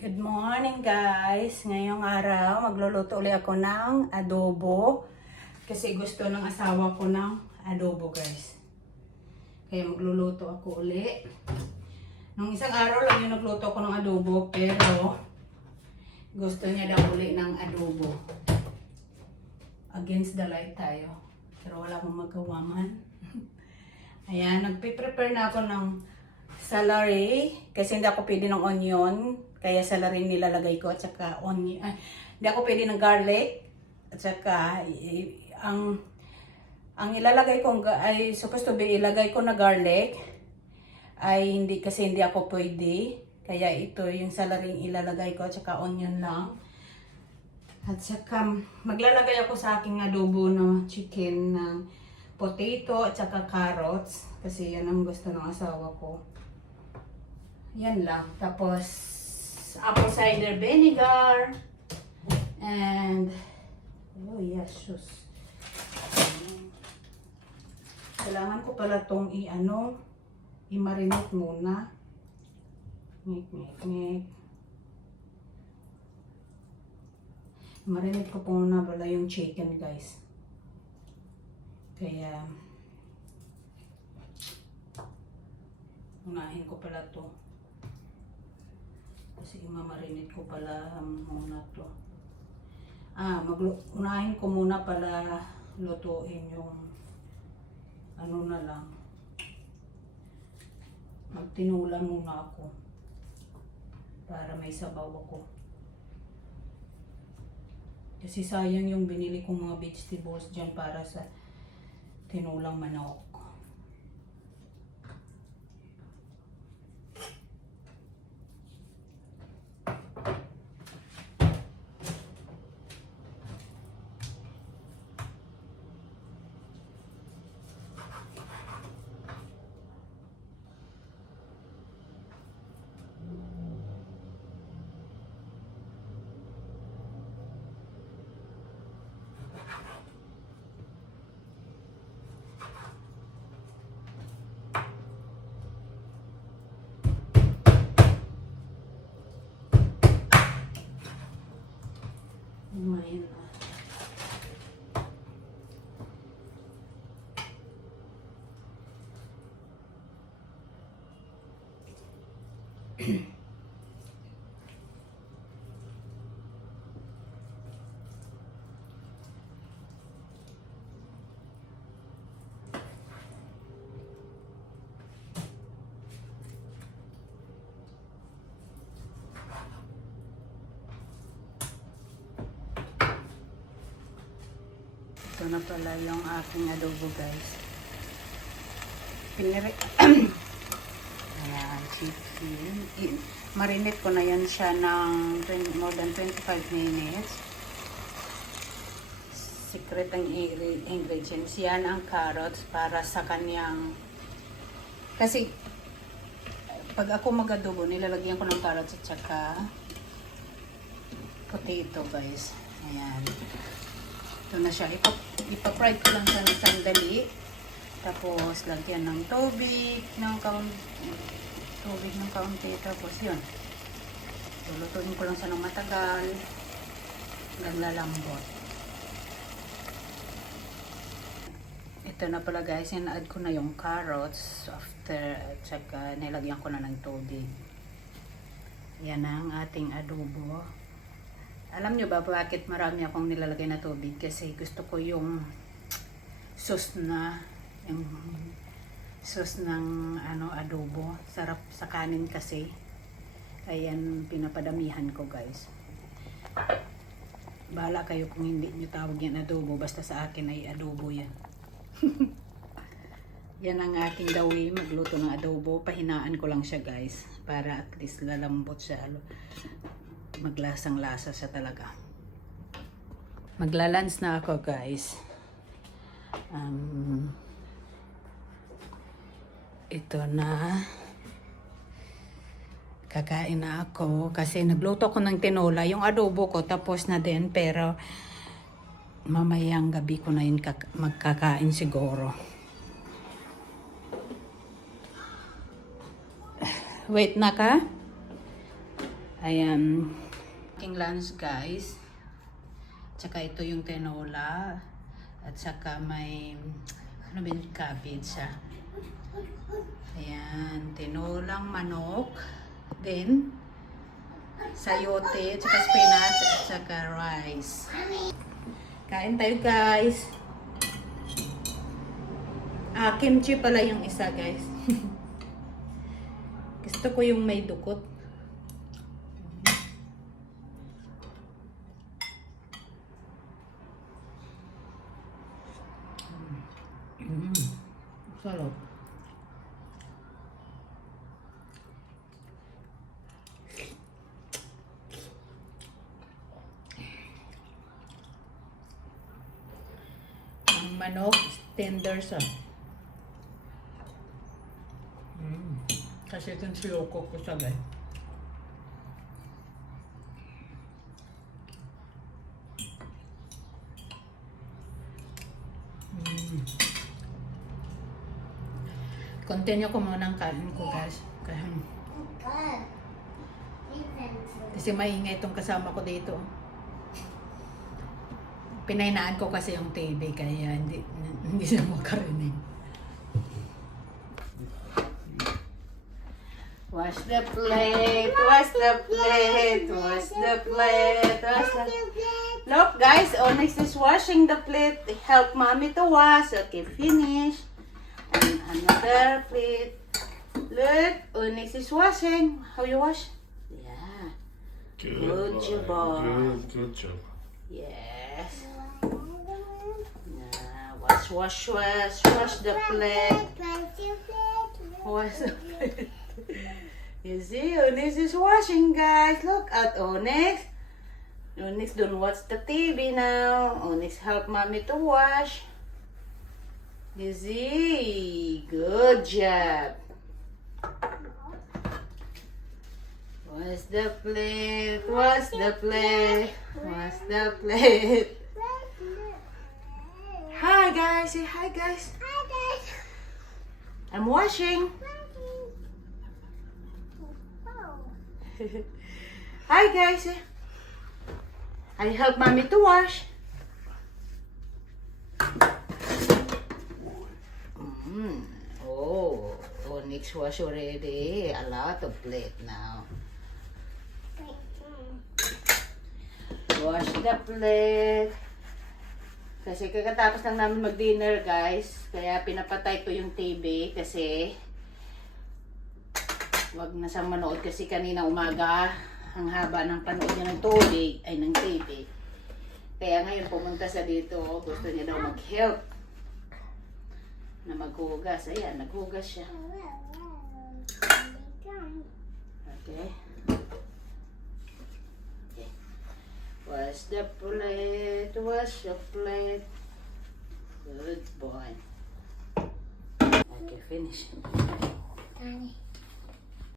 Good morning guys! Ngayong araw, magluluto ulit ako ng adobo. Kasi gusto ng asawa ko ng adobo guys. Kaya magluluto ako uli. Nung isang araw lang yung nagluto ko ng adobo, pero gusto niya daw uli ng adobo. Against the light tayo. Pero wala akong magawa man. Ayan, nagpe-prepare na ako ng celery kasi hindi ako pwede ng onion kaya celery nilalagay ko at saka onion. Ay, hindi ako pwede ng garlic. At saka ang ang ilalagay ko ay supposed to be ilagay ko na garlic. Ay hindi kasi hindi ako pwede. Kaya ito yung yung ilalagay ko at saka onion lang. At saka maglalagay ako sa aking adobo na chicken ng potato at saka carrots. Kasi yan ang gusto ng asawa ko. Yan lang. Tapos apple cider vinegar and oh yes, sus. Kailangan ko pala tong i-ano i-marinate muna. Ngik, ngik, ngik. Marinate ko po muna pala yung chicken guys. Kaya, unahin ko pala to. Kasi imamarinate ko pala muna to. Ah, mag unahin ko muna pala lutuin yung ano na lang. Magtinulan muna ako. Para may sabaw ako. Kasi sayang yung binili kong mga vegetables dyan para sa tinulang manok. Kumain na. Ito na pala yung aking adobo guys. Pinire... Ayan, chicken. Marinate ko na yan siya ng 20 more than 25 minutes. Secret ang ingredients. Yan ang carrots para sa kanyang... Kasi pag ako mag-adobo, nilalagyan ko ng carrots at saka potato guys. Ayan. Ito na siya. Ipa, ipa-fry ko lang siya ng sandali. Tapos, lagyan ng tubig ng kaunti. Tubig ng kaunti. Tapos, yun. Lulutuin ko lang siya ng matagal. Hanggang lalambot. Ito na pala guys. Yan-add ko na yung carrots. After, at saka nilagyan ko na ng tubig. Yan ang ating adobo. Alam nyo ba bakit marami akong nilalagay na tubig? Kasi gusto ko yung sauce na yung sauce ng ano adobo. Sarap sa kanin kasi. Ayan, pinapadamihan ko guys. Bahala kayo kung hindi nyo tawag yan adobo. Basta sa akin ay adobo yan. yan ang aking dawi. Magluto ng adobo. Pahinaan ko lang siya guys. Para at least lalambot siya maglasang lasa siya talaga. Maglalans na ako guys. Um, ito na. Kakain na ako kasi nagluto ko ng tinola. Yung adobo ko tapos na din pero mamayang gabi ko na yun kak- magkakain siguro. Wait na ka? Ayan. Aking lunch guys. Tsaka ito yung tinola. At saka may, ano ba yung cabbage siya. Ayan. Tinolang manok. Then, sayote, tsaka spinach, at saka rice. Kain tayo guys. Ah, kimchi pala yung isa guys. Gusto ko yung may dukot. Mm. Sarap. Ang manok, tender sa. Mm. Kasi itong siyoko ko sa guys. Mm. Continue ko muna ang kain ko guys. Kasi, kasi maingay itong kasama ko dito. Pinainaan ko kasi yung TV kaya hindi, hindi siya makarinig. Wash the plate, wash the plate, wash the plate, wash the Look guys, Onyx is washing the plate. Help mommy to wash. Okay, finish. Another plate. Look, Onyx is washing. How you wash? Yeah. Good, Good job. Good, good job. Yes. Yeah. Wash, wash, wash, wash the plate. Wash the plate. You see, Onyx is washing, guys. Look at Onyx. Onyx don't watch the TV now. Onyx help mommy to wash. You see, good job. Wash the plate, wash the plate, wash the plate. Hi guys, say hi guys. I'm washing. Hi guys. I help mommy to wash. Mm. Oh, Onyx wash already. A lot of plate now. Wash the plate. Kasi kakatapos lang namin mag-dinner guys. Kaya pinapatay ko yung TV kasi wag na siyang manood kasi kanina umaga ang haba ng panood niya ng tubig ay ng TV. Kaya ngayon pumunta sa dito, gusto niya daw mag-help na maghugas. Ayan, naghugas siya. Okay. Okay. Wash the plate, wash the plate. Good boy. Okay, finish. Daddy.